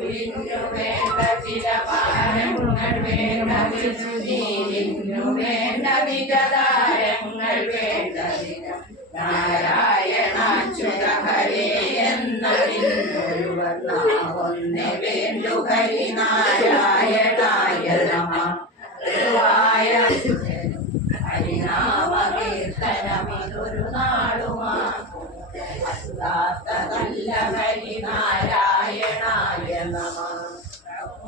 ിനു വേണ്ട ചില പാരങ്ങൾ വേണ്ടതിനു നീരിനു വേണ്ട വിജതാരങ്ങൾ വേണ്ടതിന നാരായണാച്യുത ഹരേ എന്നൊരുവന്നാവൊന്നെ വേണ്ടു ഹരി നാരായണായ നമഃ ഹരിനാമകീർത്തനമിതൊരു നാടുമാല്ല ഹരിനാരായണായ നമഃ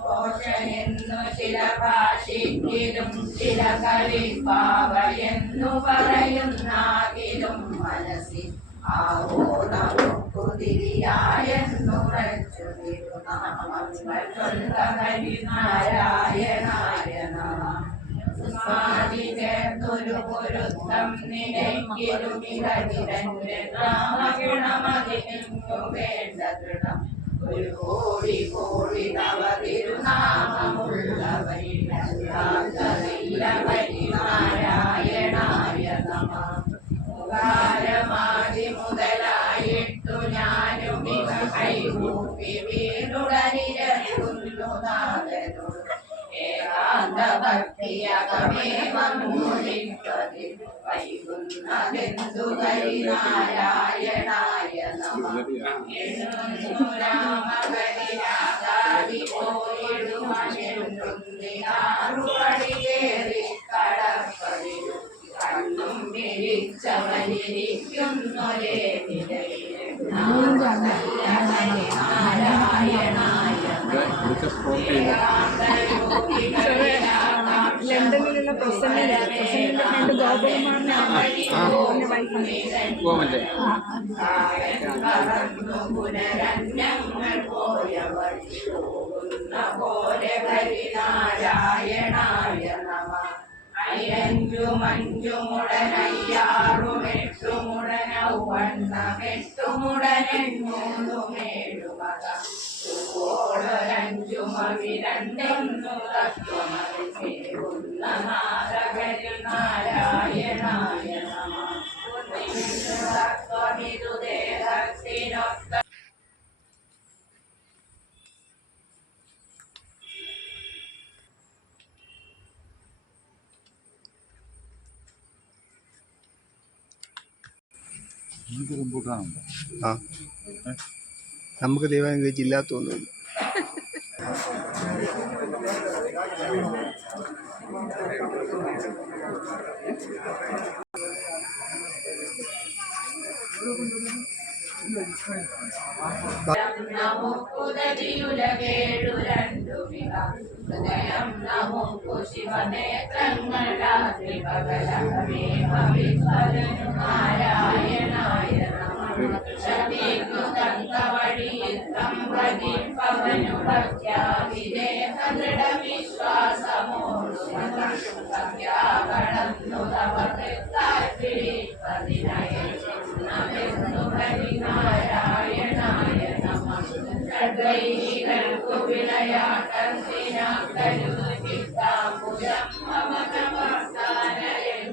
ഘോഷയെന്നു ചില ഭാഷിക്കിലും ചില കളിപ്പാവയെന്നു പറയുന്നാകിലും മനസ്സിൽ ആവോ നമുക്കു തിരിയായെന്നുറച്ചു തിരുനാമങ്ങൾ ചൊല്ല ഹരിനാരായണായ നമഃ സ്വാതി ചേർത്തൊരു പൊരുത്തം നിലയ്ക്കിലുമിരവിരന്റെ നാമഗുണമതിനു വേണ്ട ദൃഢം ഒരു കോടി കോടി തവ തിരുനാമമുള്ളവരില്ല ഹരിനാരായണായ നമഃ മുഖാരമാതി മുതലായിട്ടു ഞാനും ഇവ കൈകൂപ്പി വീടുടനിരക്കുന്നു നാഥനോട് ഏകാന്ത ഭക്തിയകമേവൂരിപ്പതി വൈകുന്നതെന്തു ഹരിനാരായണായ നമഃ രാമകരിയാകാതി പോയിടുമരുന്തിനാറുപടിയേറി കടപ്പടിരു കണ്ണും വിരിച്ചവനിരിക്കുന്നൊരേ നിലയിൽ ഹരിനാരായണായ ലണ്ടനിലുള്ള പ്രസന്നിന്റെ ഫ്രണ്ട് ഗോപകുമാറിന്റെ വൈഫാണ്. പുനരന്യങ്ങൾ പോയ വഴി പോകുന്ന പോലെ ഹരിനാരായണായ നമഃ അയ്യഞ്ചുമഞ്ചുമുടനയ്യാറുമെട്ടുമുടനൗവണ്ണമെട്ടുമുടനെണ്ണൂറുമേഴുമക ഓടൊരഞ്ചുമവിരണ്ടെന്നു തത്വമറിയുന്ന ഹരിനാരായണായ നമഃ തത്വമിതു ദേഹത്തിനൊത്ത ആ നമുക്ക് ദൈവം ഇല്ലാത്തൊന്നുമില്ല. നമുക്കുതതിയുലകേഴു രണ്ടുമിക ഹൃദയം നമുക്കു ശിവനേത്രങ്ങളാത്രി പകലമേവവിഫലനു നാരായണായ നമഃ ശക്തിക്കു തക്ക വഴിയിൽ തമ്പതിപ്പവനു ഭക്ത്യാവിദേഹ ദൃഢവിശ്വാസമോടു സത്യാകടന്നു തവ കൃത്താൽപിടിപ്പതിനയച്ചു ഹരിനാരായണായ നമഃ ഷഡ്വൈകൾക്കു വിളയാട്ടത്തിനാക്കരുതിത്താമ്പുരം മമനവർത്താനയും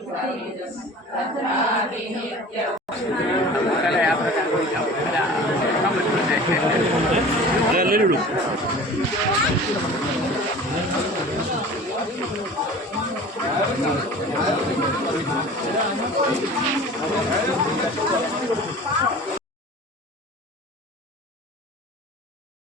തഥാവിനിത്യവും